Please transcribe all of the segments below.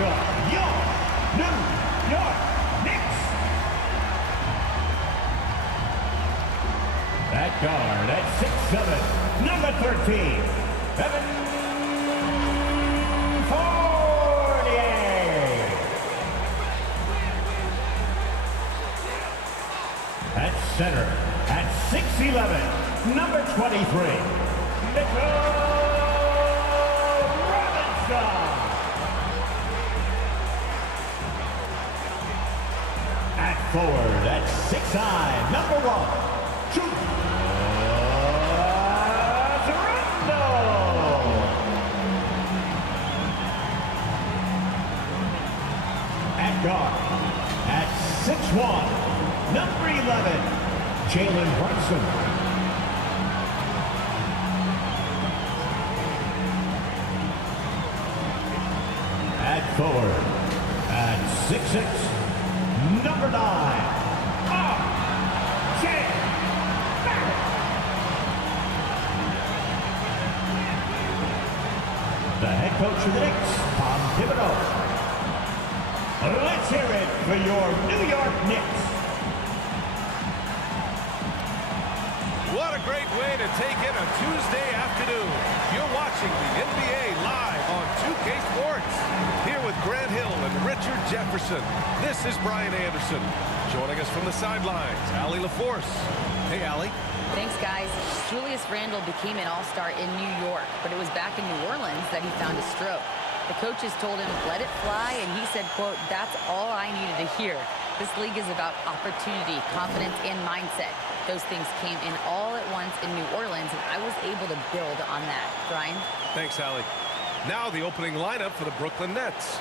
the New York Knicks. At guard at 6'7", number 13, Evan Fournier. At center at 6'11", number 23, Mitchell Robinson. At forward at 6'9", number 1, guard at 6'1", number 11, Jalen Brunson. At forward at 6'6", number 9, R.J. Barrett. The head coach of the Knicks, Tom Thibodeau. Let's hear it for your New York Knicks. What a great way to take in a Tuesday afternoon. You're watching the NBA live on 2K Sports. Here with Grant Hill and Richard Jefferson. This is Brian Anderson. Joining us from the sidelines, Allie LaForce. Hey, Allie. Thanks, guys. Julius Randle became an all-star in New York, but it was back in New Orleans that he found a stroke. The coaches told him, let it fly, and he said, quote, that's all I needed to hear. This league is about opportunity, confidence, and mindset. Those things came in all at once in New Orleans, and I was able to build on that. Brian? Thanks, Allie. Now the opening lineup for the Brooklyn Nets.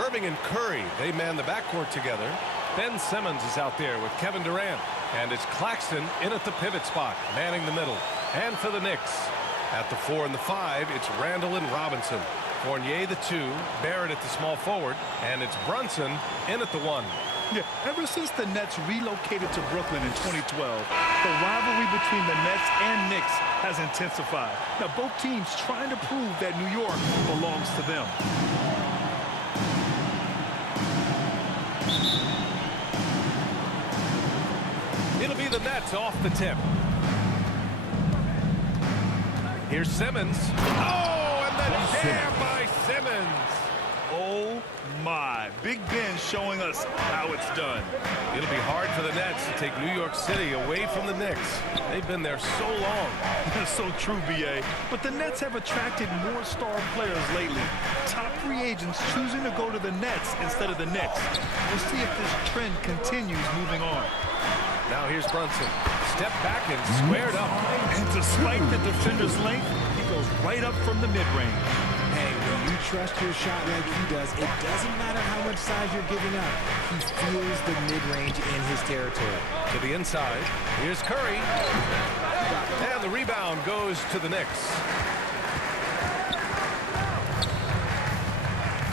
Irving and Curry, they man the backcourt together. Ben Simmons is out there with Kevin Durant. And it's Claxton in at the pivot spot, manning the middle. And for the Knicks, at the 4 and the 5, it's Randle and Robinson. Fournier the 2, Barrett at the small forward, and it's Brunson in at the 1. Yeah, ever since the Nets relocated to Brooklyn in 2012, the rivalry between the Nets and Knicks has intensified. Now, both teams trying to prove that New York belongs to them. It'll be the Nets off the tip. Here's Simmons. Oh, and the jam by Simmons. Oh, my. Big Ben showing us how it's done. It'll be hard for the Nets to take New York City away from the Knicks. They've been there so long. That's so true, B.A. But the Nets have attracted more star players lately. Top free agents choosing to go to the Nets instead of the Knicks. We'll see if this trend continues moving on. Now here's Brunson. Step back and squared up. And despite the defender's length, he goes right up from the mid-range. Hey, when you trust your shot like he does, it doesn't matter how much size you're giving up. He feels the mid-range in his territory. To the inside. Here's Curry. And the rebound goes to the Knicks.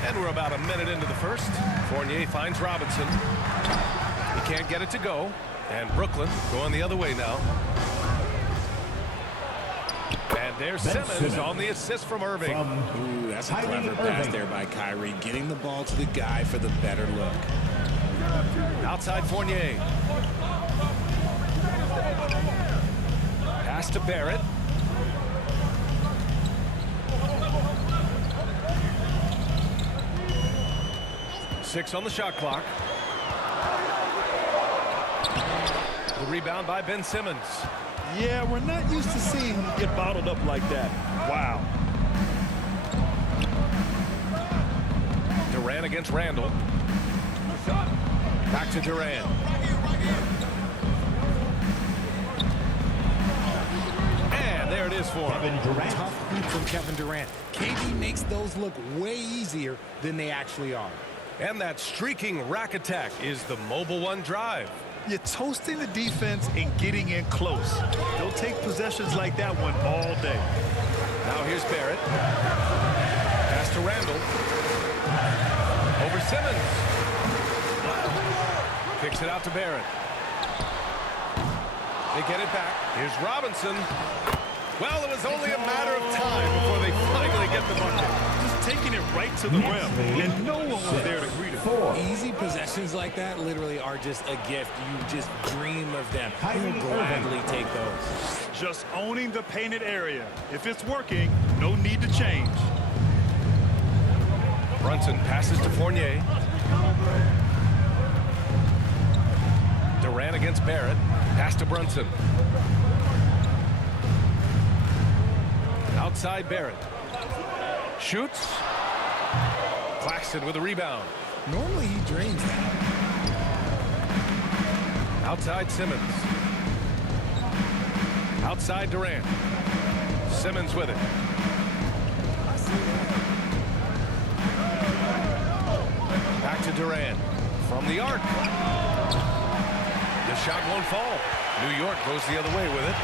And we're about a minute into the first. Fournier finds Robinson. He can't get it to go. And Brooklyn going the other way now. And there's Simmons on the assist from Irving. Ooh, that's a clever pass there by Kyrie, getting the ball to the guy for the better look. Outside Fournier. Pass to Barrett. Six on the shot clock. The rebound by Ben Simmons. Yeah, we're not used to seeing him get bottled up like that. Wow. Durant against Randle. Back to Durant. And there it is for him. Tough feed from Kevin Durant. KD makes those look way easier than they actually are. And that streaking rack attack is the Mobile One drive. You're toasting the defense and getting in close. They'll take possessions like that one all day. Now here's Barrett. Pass to Randle. Over Simmons. Kicks it out to Barrett. They get it back. Here's Robinson. Well, it was only a matter of time before they finally get the bucket. Just taking it right to the rim, and no one was there to greet him. Easy possessions like that literally are just a gift. You just dream of them. You'll gladly take those. Just owning the painted area. If it's working, no need to change. Brunson passes to Fournier. Durant against Barrett. Pass to Brunson. Outside Barrett. Shoots. Claxton with a rebound. Normally he drains that. Outside Simmons. Outside Durant. Simmons with it. Back to Durant. From the arc. The shot won't fall. New York goes the other way with it.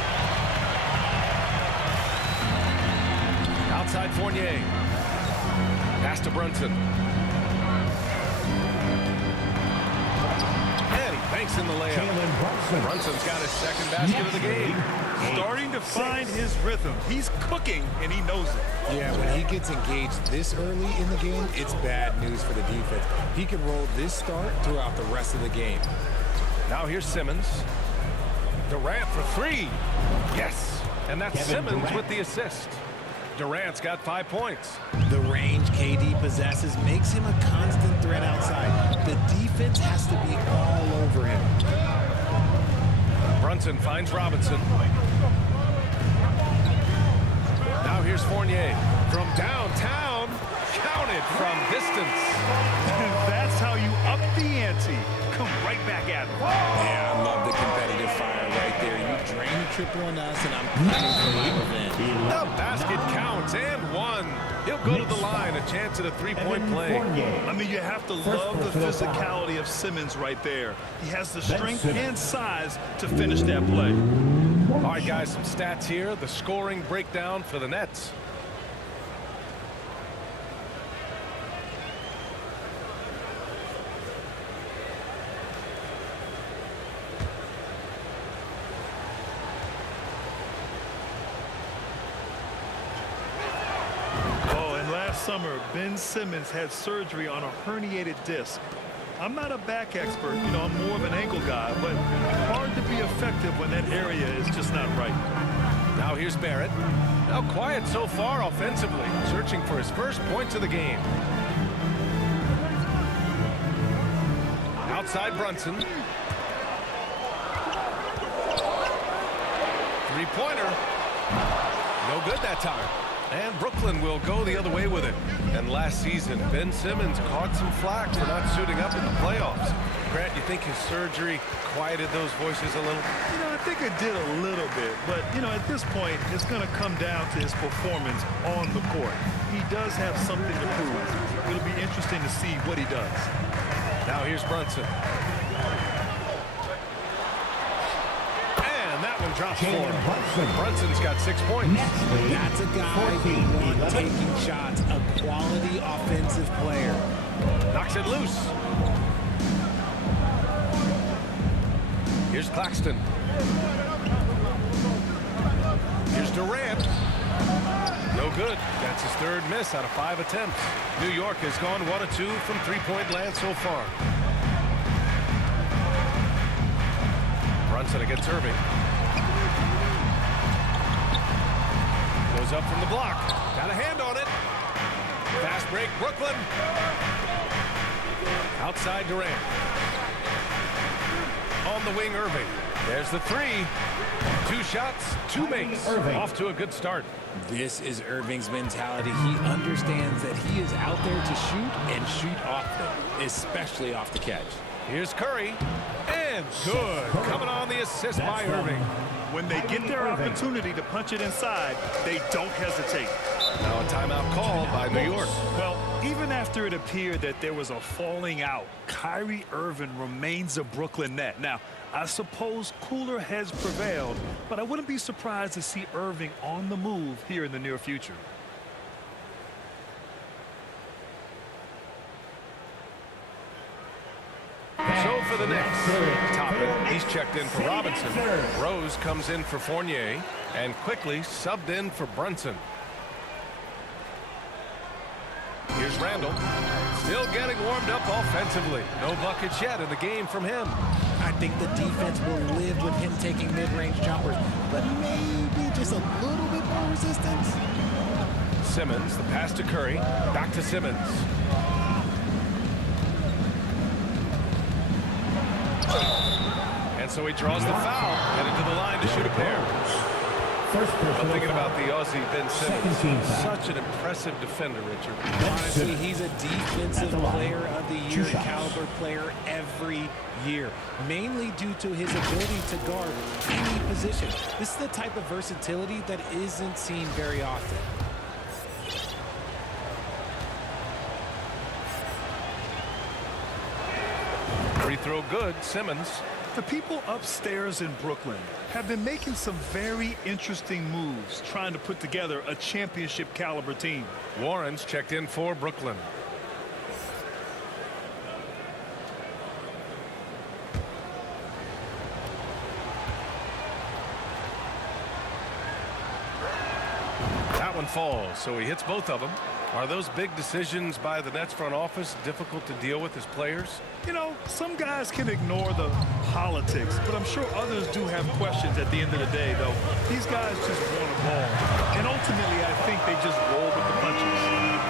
Outside Fournier. Pass to Brunson. And he banks in the layup. Brunson's got his second basket of the game. Starting to find his rhythm. He's cooking, and he knows it. Yeah, when he gets engaged this early in the game, it's bad news for the defense. He can roll this start throughout the rest of the game. Now here's Simmons. Durant for three. Yes. And that's Simmons with the assist. Durant's got 5 points. The range KD possesses makes him a constant threat outside. The defense has to be all over him. Brunson finds Robinson. Now here's Fournier from downtown. Counted from distance. That's how you up the ante. Come right back at him. Yeah, I love the competitive fire right there. You drain the triple on us, and I'm coming for my revenge. The basket counts and one. He'll go to the line. A chance at a three-point play. I mean, you have to love the physicality of Simmons right there. He has the strength and size to finish that play. All right, guys, some stats here. The scoring breakdown for the Nets. Summer, Ben Simmons had surgery on a herniated disc. I'm not a back expert, you know, I'm more of an ankle guy, but hard to be effective when that area is just not right. Now here's Barrett. Now quiet so far offensively, searching for his first points of the game. Outside Brunson. Three-pointer. No good that time. And Brooklyn will go the other way with it. And last season, Ben Simmons caught some flack for not suiting up in the playoffs. Grant, you think his surgery quieted those voices a little? You know, I think it did a little bit. But, you know, at this point, it's going to come down to his performance on the court. He does have something to prove. It'll be interesting to see what he does. Now here's Brunson. One drops for Brunson's got 6 points. That's a guy who wants taking shots, a quality offensive player. Knocks it loose. Here's Claxton. Here's Durant. No good. That's his third miss out of 5 attempts. New York has gone 1 of 2 from three-point land so far. Brunson against Irving. Goes up from the block. Got a hand on it. Fast break, Brooklyn. Outside Durant. On the wing, Irving. There's the three. 2 shots, 2 makes. Off to a good start. This is Irving's mentality. He understands that he is out there to shoot and shoot often, especially off the catch. Here's Curry. And good. Coming on the assist by Irving. When they get their opportunity to punch it inside, they don't hesitate. Now a timeout called by New York. Well, even after it appeared that there was a falling out, Kyrie Irving remains a Brooklyn Net. Now, I suppose cooler heads prevailed, but I wouldn't be surprised to see Irving on the move here in the near future. So for the Knicks, Toppin, he's checked in for Robinson. Rose comes in for Fournier and quickly subbed in for Brunson. Here's Randall. Still getting warmed up offensively. No buckets yet in the game from him. I think the defense will live with him taking mid-range jumpers, but maybe just a little bit more resistance. Simmons, the pass to Curry. Back to Simmons. And so he draws the foul, headed to the line to shoot a pair. First Well, personal thinking foul. about the Aussie Ben Simmons, Second team foul. such an impressive defender, Richard. Honestly, he's a defensive At the line. player of the Two year shots. caliber player every year, mainly due to his ability to guard any position. This is the type of versatility that isn't seen very often. Free throw good, Simmons. The people upstairs in Brooklyn have been making some very interesting moves trying to put together a championship caliber team. Warren's checked in for Brooklyn. That one falls, so he hits both of them. Are those big decisions by the Nets front office difficult to deal with as players? You know, some guys can ignore the politics, but I'm sure others do have questions at the end of the day, though. These guys just want a ball. And ultimately, I think they just roll with the punches.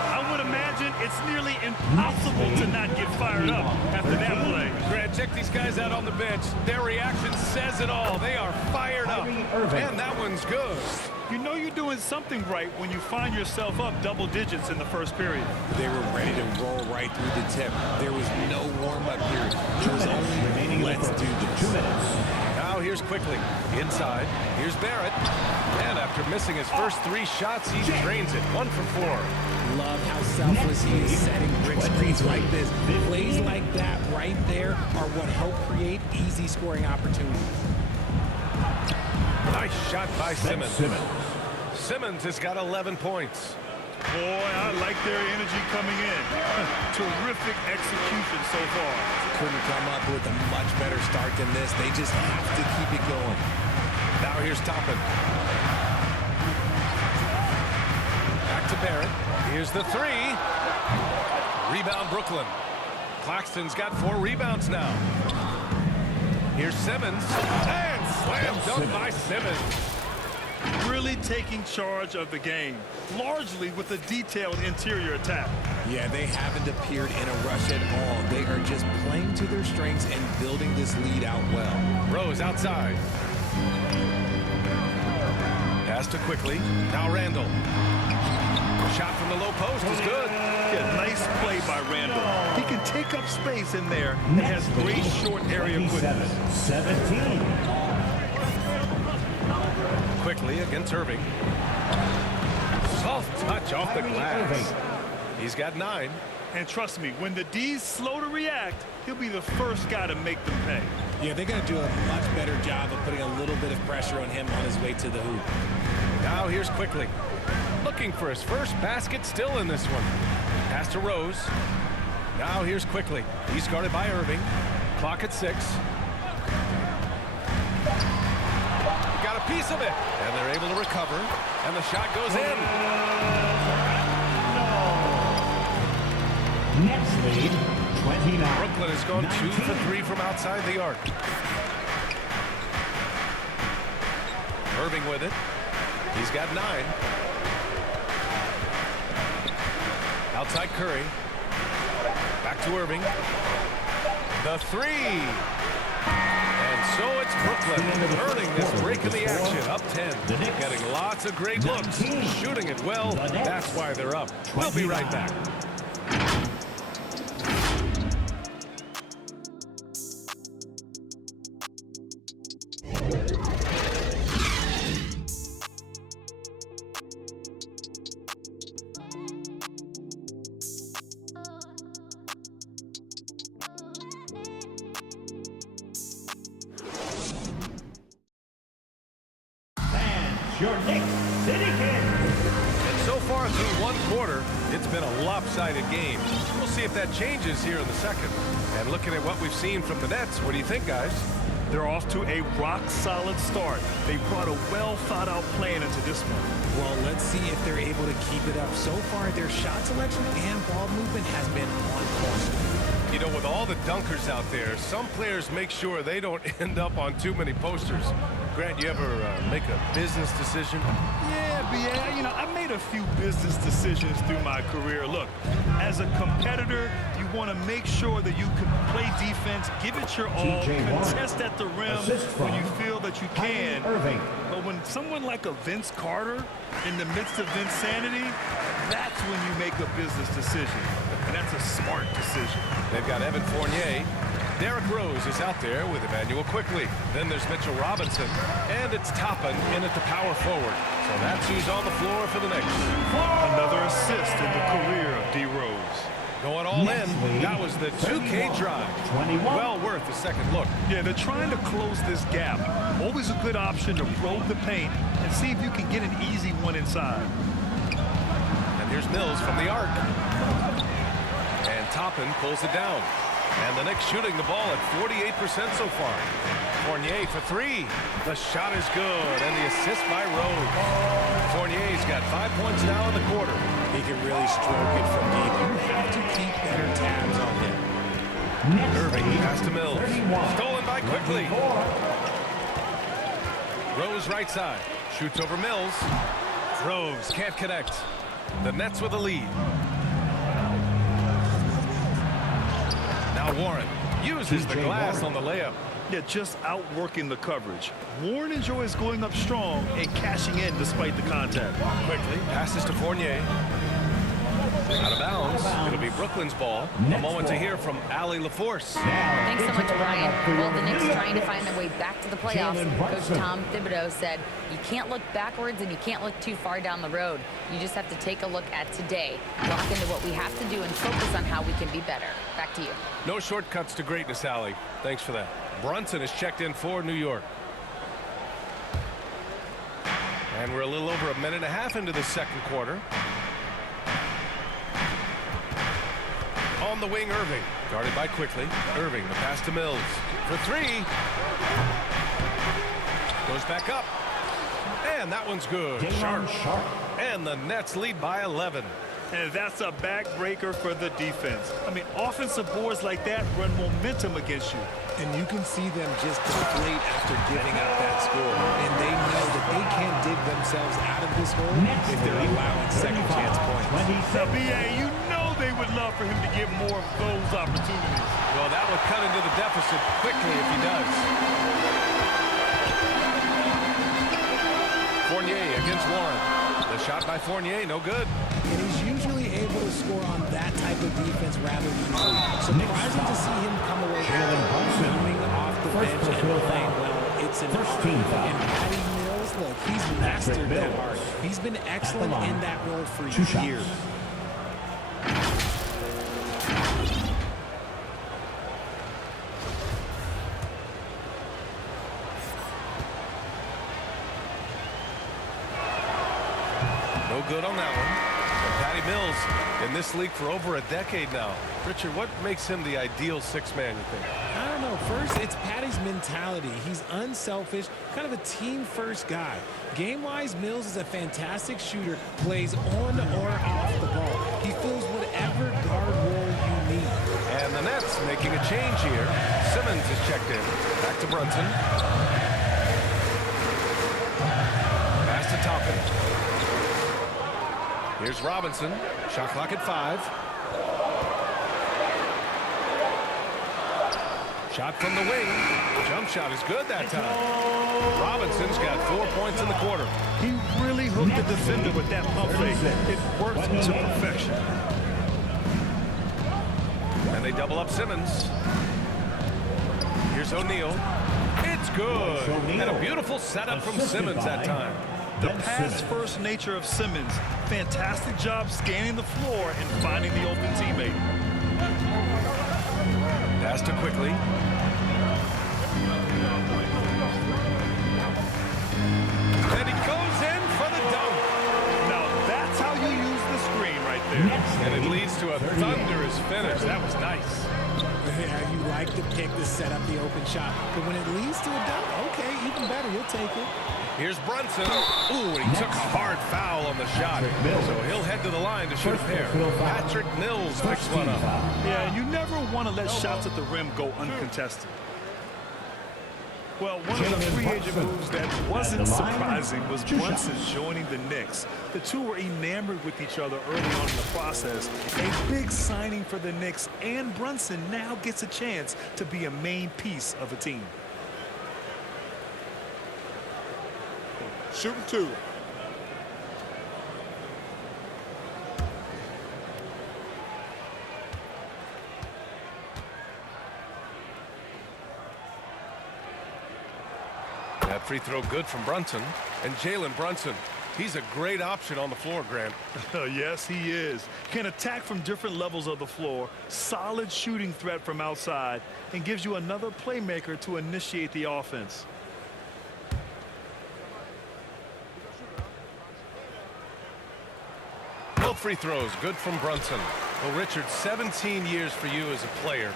I would imagine it's nearly impossible to not get fired up after that play. Grant, check these guys out on the bench. Their reaction says it all. They are fired up. And that one's good. You know you're doing something right when you find yourself up double digits in the first period. They were ready to roll right through the tip. There was no warm-up period. It was only, let's do this. 2 minutes. Now here's quickly. Inside. Here's Barrett. And after missing his first 3 shots, he drains it. 1 for 4. Love how selfless he is setting brick screens like this. Plays like that right there are what help create easy scoring opportunities. Nice shot by Simmons. Simmons has got 11 points. Boy, I like their energy coming in. Terrific execution so far. Couldn't come up with a much better start than this. They just have to keep it going. Now here's Toppin. Back to Barrett. Here's the 3. Rebound Brooklyn. Claxton's got 4 rebounds now. Here's Simmons. And slam dunk by Simmons. Really taking charge of the game, largely with a detailed interior attack. Yeah, they haven't appeared in a rush at all. They are just playing to their strengths and building this lead out well. Rose outside. Pass to quickly. Now Randall. Shot from the low post is good. Yeah, nice play by Randall. He can take up space in there and has great short area quickness. 17. Quickly against Irving. Soft touch off the glass. He's got 9. And trust me, when the D's slow to react, he'll be the first guy to make them pay. Yeah, they're going to do a much better job of putting a little bit of pressure on him on his way to the hoop. Now here's quickly. Looking for his first basket still in this one. Pass to Rose. Now here's quickly. He's guarded by Irving. Clock at 6. Got a piece of it. And they're able to recover. And the shot goes in. Nets lead 29. Brooklyn has gone 2 for 3 from outside the arc. Irving with it. He's got 9. Outside Curry. Back to Irving. The 3. And so it's Brooklyn earning this break in the action. Up 10. Getting lots of great looks. Shooting it well. That's why they're up. We'll be right back. Your Knicks City Kings. And so far through 1 quarter, it's been a lopsided game. We'll see if that changes here in the second. And looking at what we've seen from the Nets, what do you think, guys? They're off to a rock-solid start. They brought a well-thought-out plan into this one. Well, let's see if they're able to keep it up. So far, their shot selection and ball movement has been on course. You know, with all the dunkers out there, some players make sure they don't end up on too many posters. Grant, you ever make a business decision? Yeah, you know, I made a few business decisions through my career. Look, as a competitor, you want to make sure that you can play defense, give it your all, contest at the rim when you feel that you can. But when someone like a Vince Carter in the midst of insanity, that's when you make a business decision. And that's a smart decision. They've got Evan Fournier. Derrick Rose is out there with Emmanuel quickly. Then there's Mitchell Robinson. And it's Toppin in at the power forward. So that's who's on the floor for the Knicks. Another assist in the career of D. Rose. Going all in. That was the 2K drive. Well worth a second look. Yeah, they're trying to close this gap. Always a good option to probe the paint and see if you can get an easy one inside. And here's Mills from the arc. And Toppin pulls it down. And the Knicks shooting the ball at 48% so far. Fournier for three. The shot is good, and the assist by Rose. Fournier's got 5 points now in the quarter. He can really stroke it from deep. You have to keep better tabs on him. Irving pass to Mills. Stolen by quickly. Rose right side. Shoots over Mills. Rose can't connect. The Nets with a lead. Now Warren uses the glass on the layup. Yeah, just outworking the coverage. Warren enjoys going up strong and cashing in despite the contact. Quickly passes to Fournier. Out of bounds. It'll be Brooklyn's ball. A moment to hear from Allie LaForce. Thanks so much, Brian. Well, the Knicks trying to find their way back to the playoffs. Coach Tom Thibodeau said, you can't look backwards and you can't look too far down the road. You just have to take a look at today, lock into what we have to do, and focus on how we can be better. Back to you. No shortcuts to greatness, Allie. Thanks for that. Brunson is checked in for New York. And we're a little over a minute and a half into the second quarter. On the wing, Irving. Guarded by quickly. Irving, the pass to Mills. For three. Goes back up. And that one's good. Sharp. And the Nets lead by 11. And that's a backbreaker for the defense. I mean, offensive boards like that run momentum against you. And you can see them just deflate after giving up that score. And they know that they can't dig themselves out of this hole if they're allowing second chance points. Now, BA, you know they would love for him to get more of those opportunities. Well, that would cut into the deficit quickly if he does. Fournier against Warren. The shot by Fournier, no good. And he's usually able to score on that type of defense rather easily. Surprising to see him come away coming off the bench and playing well. It's an art. And Patty Mills, look, he's mastered that art. He's been excellent in that role for years. No good on that one. And Patty Mills in this league for over a decade now. Richard, what makes him the ideal six-man, you think? I don't know. First, it's Patty's mentality. He's unselfish, kind of a team-first guy. Game-wise, Mills is a fantastic shooter, plays on or off the ball. He fills whatever guard role you need. And the Nets making a change here. Simmons is checked in. Back to Brunson. Pass to Toppin. Here's Robinson. Shot clock at 5. Shot from the wing. Jump shot is good that time. Robinson's got 4 points in the quarter. He really hooked the defender with that pump fake. It works to perfection. And they double up Simmons. Here's O'Neal. It's good. And a beautiful setup from Simmons that time. The pass-first nature of Simmons. Fantastic job scanning the floor and finding the open teammate. Pass to quickly. And he goes in for the dunk. Now that's how you use the screen right there. And it leads to a thunderous finish. That was nice. Yeah, you like to pick to set up the open shot, but when it leads to a dunk, okay, even better, you'll take it. Here's Brunson. Ooh, and he took a hard foul on the shot. So he'll head to the line to shoot a pair. Patrick Mills picks one up. Yeah, and you never want to let shots at the rim go uncontested. Well, one of the free agent moves that wasn't surprising was Brunson joining the Knicks. The two were enamored with each other early on in the process. A big signing for the Knicks, and Brunson now gets a chance to be a main piece of a team. Shooting two. That free throw good from Brunson. And Jalen Brunson, he's a great option on the floor, Grant. Yes, he is. Can attack from different levels of the floor, solid shooting threat from outside, and gives you another playmaker to initiate the offense. Both free throws good from Brunson. Well, Richard, 17 years for you as a player.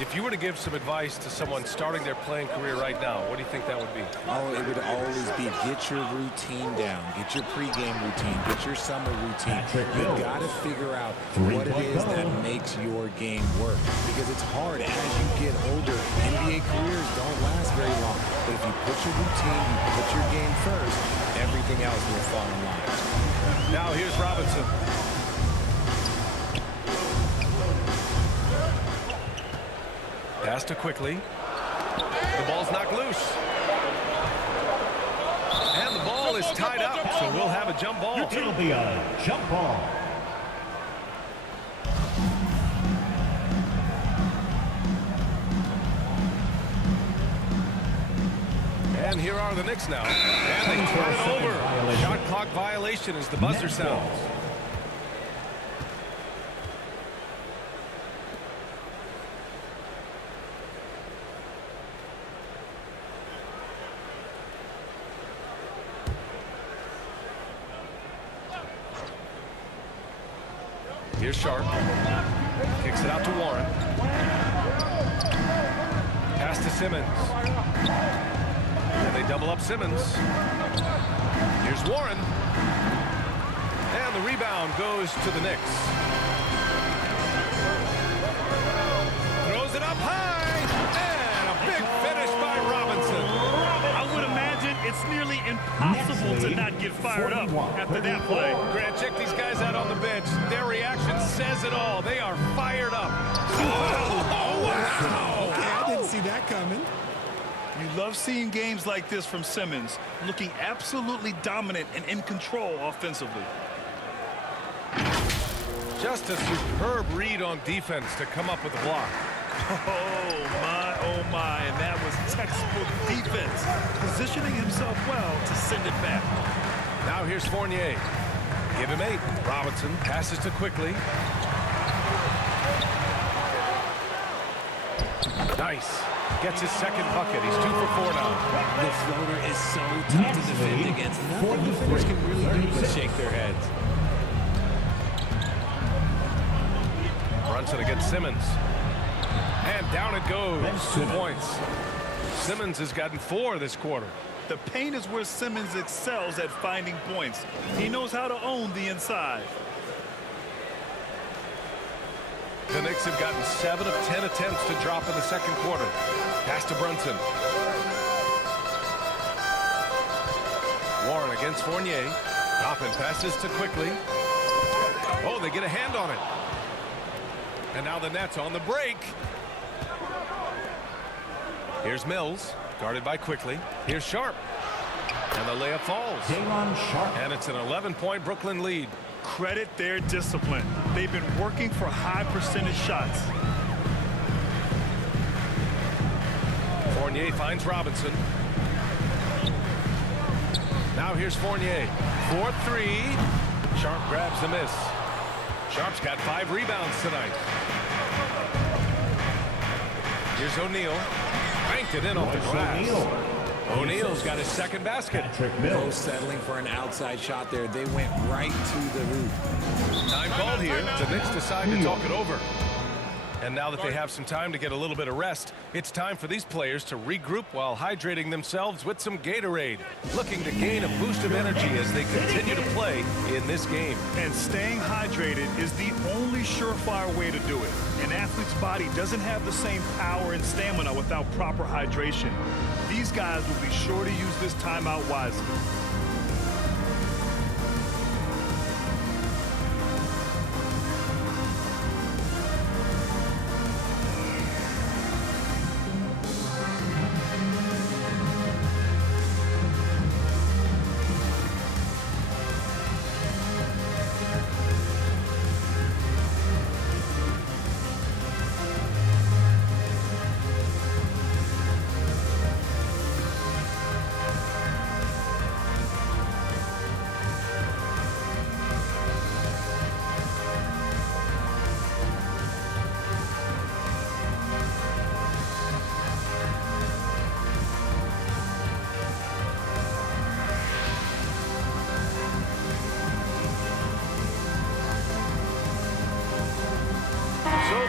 If you were to give some advice to someone starting their playing career right now, what do you think that would be? Oh, it would always be get your routine down. Get your pregame routine. Get your summer routine. You've got to figure out what it is that makes your game work. Because it's hard as you get older. NBA careers don't last very long. But if you put your routine, you put your game first, everything else will fall in line. Now here's Robinson. Pass to quickly. The ball's knocked loose. And the ball is tied up, so we'll have a jump ball. It'll be a jump ball. And here are the Knicks now. And they turn it over. Shot clock violation as the buzzer sounds. Here's Sharp. Kicks it out to Warren. Pass to Simmons. And they double up Simmons. Here's Warren. And the rebound goes to the Knicks. Throws it up high. And a big finish by Robinson. I would imagine it's nearly impossible to not get fired up after that play. Grant, check these guys out on the bench. Their reaction says it all. They are fired up. Oh, wow. Okay, I didn't see that coming. You love seeing games like this from Simmons, looking absolutely dominant and in control offensively. Just a superb read on defense to come up with a block. Oh my, and that was textbook defense, positioning himself well to send it back. Now here's Fournier. Give him 8. Robinson passes to quickly. Nice. Gets his second bucket. He's 2 for 4 now. The floater is so tough to defend against. Nothing defenders can really do but shake their heads. Brunson against Simmons. And down it goes. 2 points. Simmons has gotten 4 this quarter. The paint is where Simmons excels at finding points. He knows how to own the inside. The Knicks have gotten 7 of 10 attempts to drop in the second quarter. Pass to Brunson. Warren against Fournier. Toppin passes to quickly. Oh, they get a hand on it. And now the Nets on the break. Here's Mills, guarded by Quickly. Here's Sharp. And the layup falls. And it's an 11-point Brooklyn lead. Credit their discipline. They've been working for high percentage shots. Fournier finds Robinson. Now here's Fournier. 4-3. Sharp grabs the miss. Sharp's got 5 rebounds tonight. Here's O'Neal. Banked it in off the glass. O'Neal's got his second basket. No settling for an outside shot there. They went right to the hoop. Time called here. The Knicks decide to talk it over. And now that they have some time to get a little bit of rest, it's time for these players to regroup while hydrating themselves with some Gatorade, looking to gain a boost of energy as they continue to play in this game. And staying hydrated is the only surefire way to do it. An athlete's body doesn't have the same power and stamina without proper hydration. These guys will be sure to use this timeout wisely.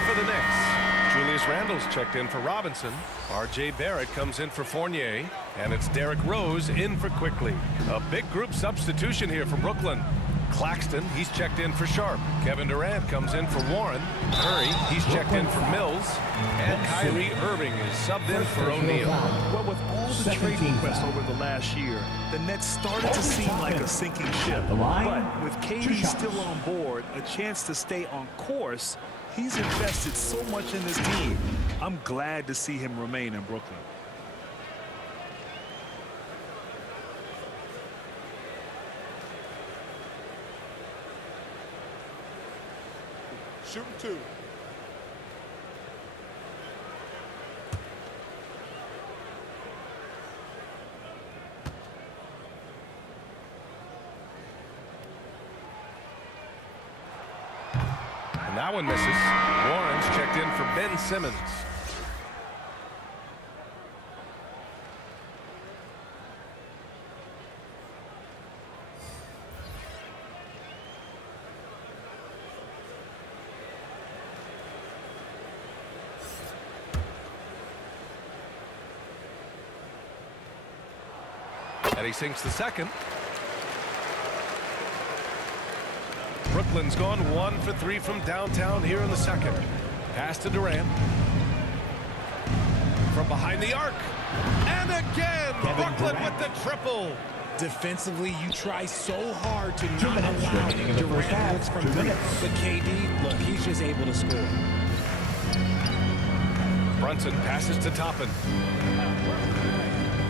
For the Knicks, Julius Randle's checked in for Robinson. R.J. Barrett comes in for Fournier. And it's Derrick Rose in for Quickly. A big group substitution here for Brooklyn. Claxton, he's checked in for Sharp. Kevin Durant comes in for Warren. Curry, he's checked in for Mills. And Kyrie Irving is subbed in for O'Neal. Well, with all the trade requests over the last year, the Nets started to seem like a sinking ship. But with KD still on board, a chance to stay on course, he's invested so much in this team. I'm glad to see him remain in Brooklyn. Shooting two. And that one misses. Warren's checked in for Ben Simmons. And he sinks the second. Brooklyn's gone 1 for 3 from downtown here in the second. Pass to Durant. From behind the arc. And again, Brooklyn with the triple. Defensively, you try so hard to not allow Durant looks from three. But KD, look, he's just able to score. Brunson passes to Toppin.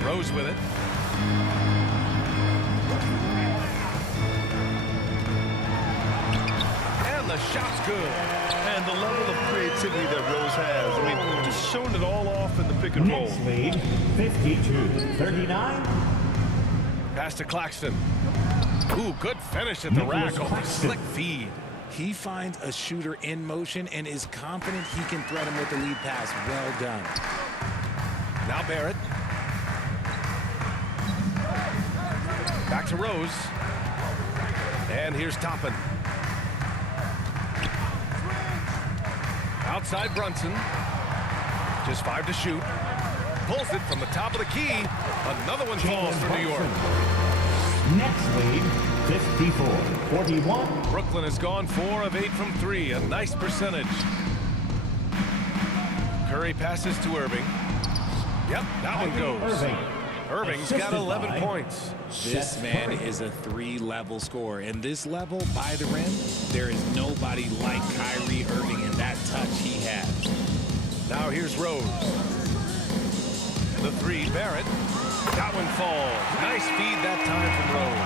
Rose with it. And the shot's good. And the level of creativity that Rose has, I mean, just showing it all off in the pick and roll. Knicks lead 52-39. Pass to Claxton. Ooh, good finish at the rack off the slick feed. He finds a shooter in motion and is confident he can thread him with the lead pass. Well done. Now Barrett. Back to Rose. And here's Toppin. Outside Brunson. Just 5 to shoot. Pulls it from the top of the key. Another one falls for New York. Next lead 54-41. Brooklyn has gone 4 of 8 from 3. A nice percentage. Curry passes to Irving. Yep, that one goes. Irving's got 11 points. This man is a 3-level scorer. And this level, by the rim, there is nobody like Kyrie Irving in that touch he has. Now here's Rose. The 3, Barrett. That one falls. Nice feed that time from Rose.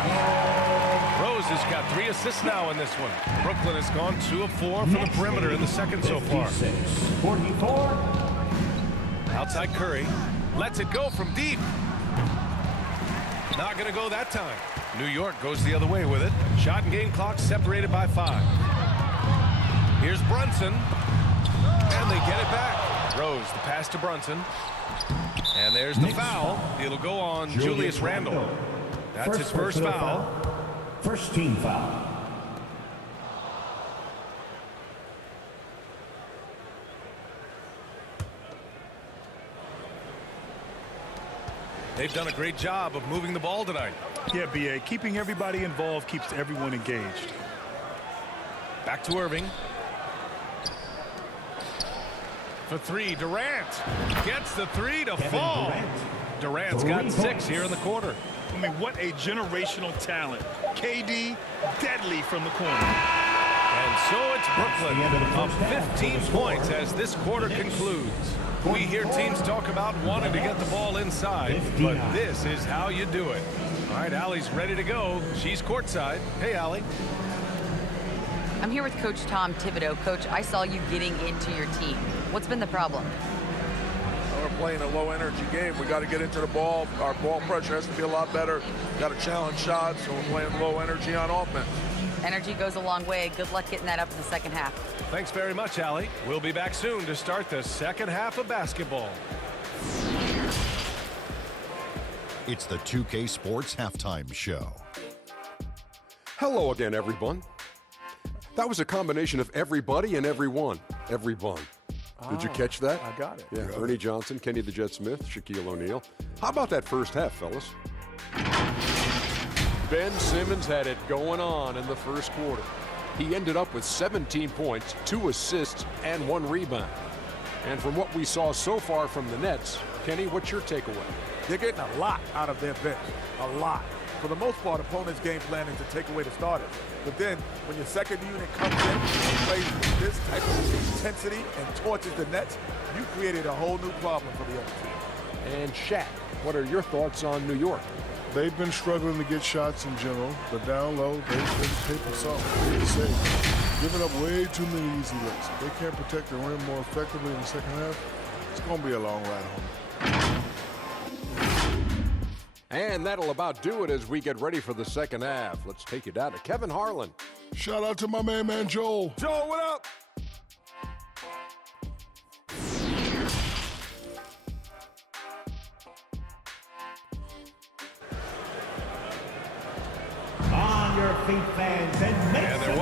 Rose has got 3 assists now in this one. Brooklyn has gone 2 of 4 from the perimeter in the second so far. 44. Outside Curry. Lets it go from deep. Not going to go that time. New York goes the other way with it. Shot and game clock separated by 5. Here's Brunson. And they get it back. Rose, the pass to Brunson. And there's the foul. It'll go on Julius Randle. That's his first foul. First team foul. They've done a great job of moving the ball tonight. Yeah, B.A. Keeping everybody involved keeps everyone engaged. Back to Irving. For three, Durant gets the three to fall. Durant's got 6 here in the quarter. I mean, what a generational talent. KD, deadly from the corner. And so it's Brooklyn up 15 points as this quarter concludes. We hear teams talk about wanting to get the ball inside, but this is how you do it. All right, Allie's ready to go. She's courtside. Hey, Allie. I'm here with Coach Tom Thibodeau. Coach, I saw you getting into your team. What's been the problem? We're playing a low-energy game. We got to get into the ball. Our ball pressure has to be a lot better. Got to challenge shots, so we're playing low energy on offense. Energy goes a long way. Good luck getting that up in the second half. Thanks very much, Allie. We'll be back soon to start the second half of basketball. It's the 2K Sports Halftime Show. Hello again, everyone. That was a combination of everybody and everyone. Everyone. Did you catch that? I got it. Yeah, Ernie Johnson, Kenny the Jet Smith, Shaquille O'Neal. How about that first half, fellas? Ben Simmons had it going on in the first quarter. He ended up with 17 points, 2 assists, and 1 rebound. And from what we saw so far from the Nets, Kenny, what's your takeaway? They're getting a lot out of their bench. A lot. For the most part, opponents' game plan is to take away the starters. But then, when your second unit comes in and plays with this type of intensity and torches the Nets, you created a whole new problem for the other team. And Shaq, what are your thoughts on New York? They've been struggling to get shots in general, but down low, they've been paper soft. They're safe. Giving up way too many easy looks. If they can't protect the rim more effectively in the second half, it's going to be a long ride home. And that'll about do it as we get ready for the second half. Let's take you down to Kevin Harlan. Shout out to my man Joel. Joe, what up? On your feet, fans, and make some